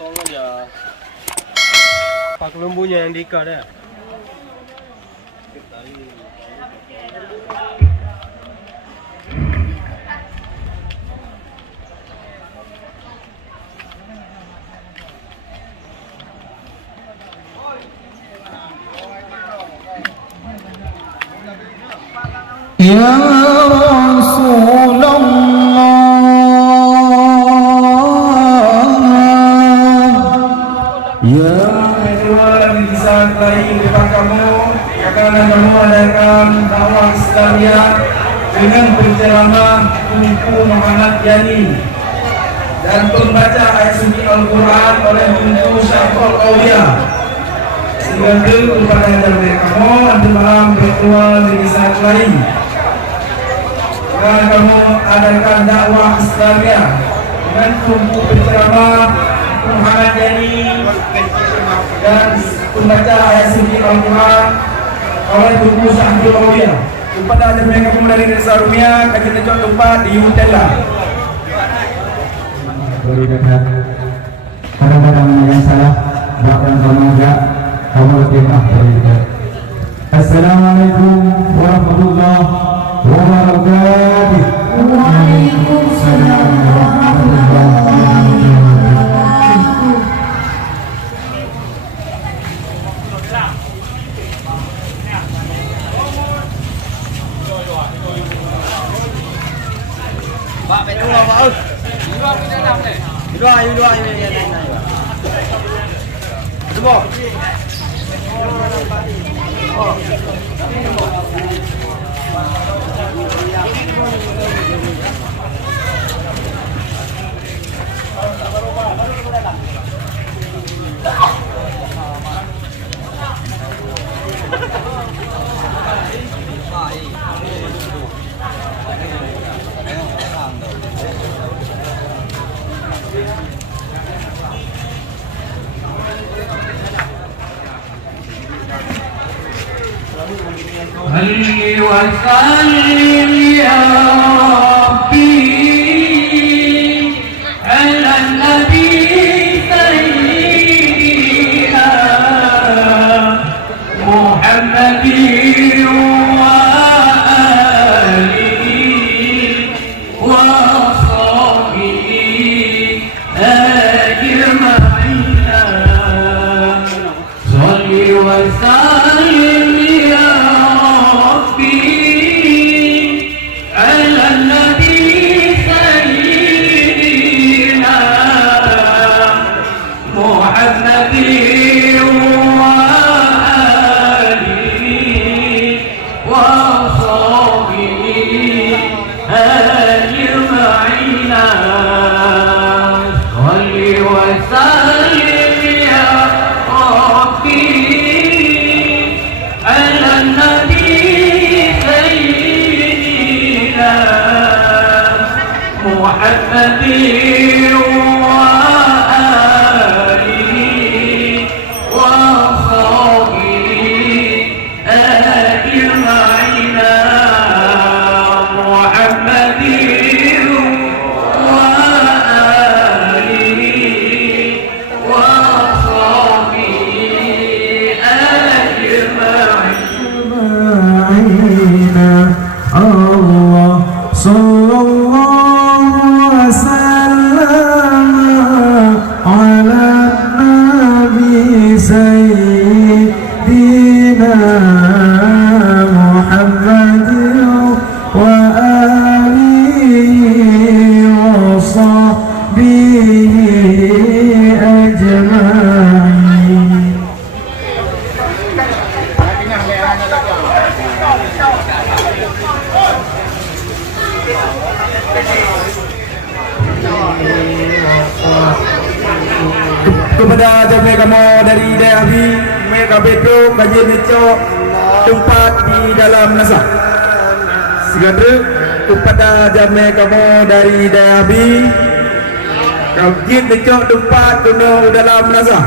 potong aja. Pak lembunya yang diikat ya. Ya Rasulullah, ya Tuhan, bisa lain depan kamu akan kamu adakan dakwah Islamiyah dengan penceramah Tunku Muhammad Yani dan pembaca ayat suci Al-Quran oleh Tunku Syafrul Aulia. Sehingga kepada dari kamu nanti malam virtual di saat lain. Dan kamu adakan dakwah Islamiyah dengan Tunku penceramah Muhammad Yani dan pembaca ayat suci Al-Quran oleh Tunku Syafrul Aulia. Kepada jemaah kamu dari Desa Rumia, kajian tunjuk tempat di Mutella. Beri dekat. Kadang-kadang yang salah, bahkan kamu enggak, kamu lebih beri dekat. Assalamualaikum warahmatullahi wabarakatuh. Waalaikumsalam warahmatullahi wabarakatuh. Pak, betul lah Pak. Dua kita dah ni. Dua ini dia naik. Semua. Salli wa sallim ya Rabbi ala nabi sayyidina Muhammadin wa alihi wa sahbihi ajma'in. Salli wa sallim ya kepada jemaah kamu dari Dayabi, mereka betul kajian necok tempat di dalam nasab. Segera kepada jemaah kamu dari Dayabi, kajian necok tempat di dalam nasab.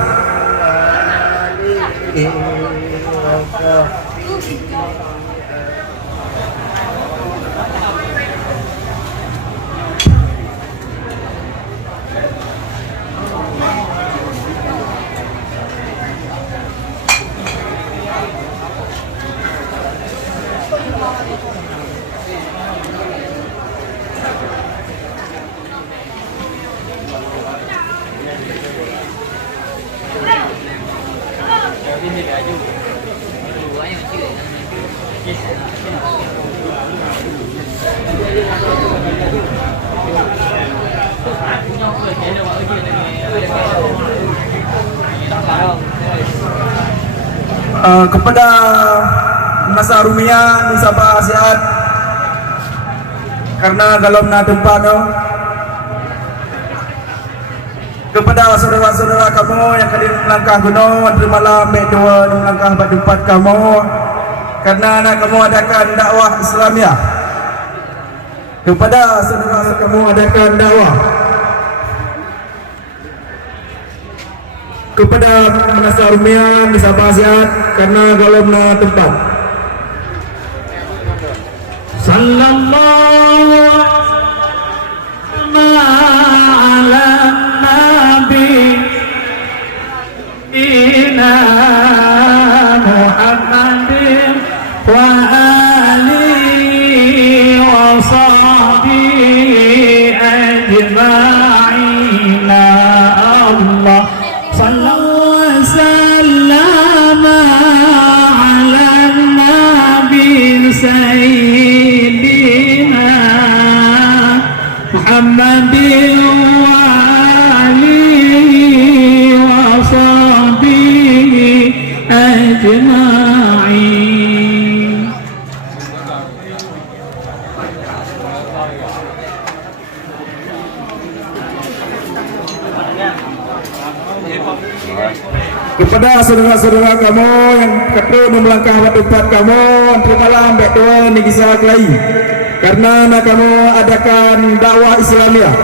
Kepada Nasa Rumia di Sabah Asiat, karena dalam tempat kepada saudara-saudara kamu yang hadir melangkah gunung terimalah ambil dua di melangkah bertempat kamu, karena anak kamu adakan dakwah Islamiah. Kepada saudara kamu adakan dakwah. Kepada Nasa Rumia di Sabah Asiat, karena dalam tempat. Sallallahu ala nabi ina Muhammadin wa alihi wa sahbihi ajma'in. Allah sallallahu wasallam ala nabi sayyidina Muhammadin wa alihi wa sahbihi ajma'in. Kepada saudara-saudara kamu yang ketemu melangkah ke tempat kamu, terimalah ambil doa ni kisah kelai, karena nak kamu adakan dakwah Islamiah.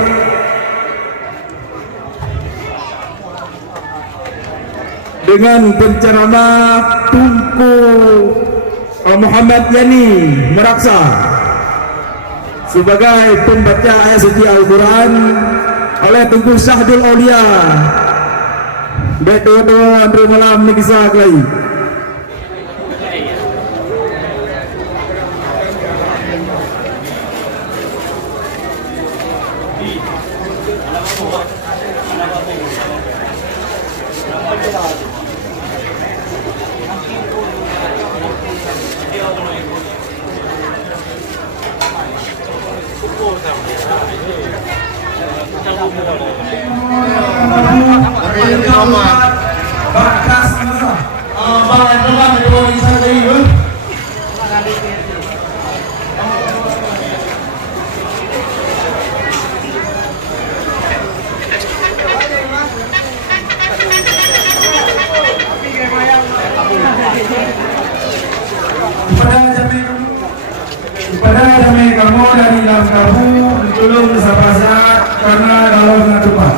Dengan penceramah Tunku Muhammad Yani Meraksa sebagai pembaca ayat suci Al-Quran oleh Tunku Syahdul Aulia. Baik doa-doa antara malam ni kisah kelai. Bakas abang teman dua kisah kelai. Kepada jami kamu dari dalam kamu tolong sahabat karena dalam tempat.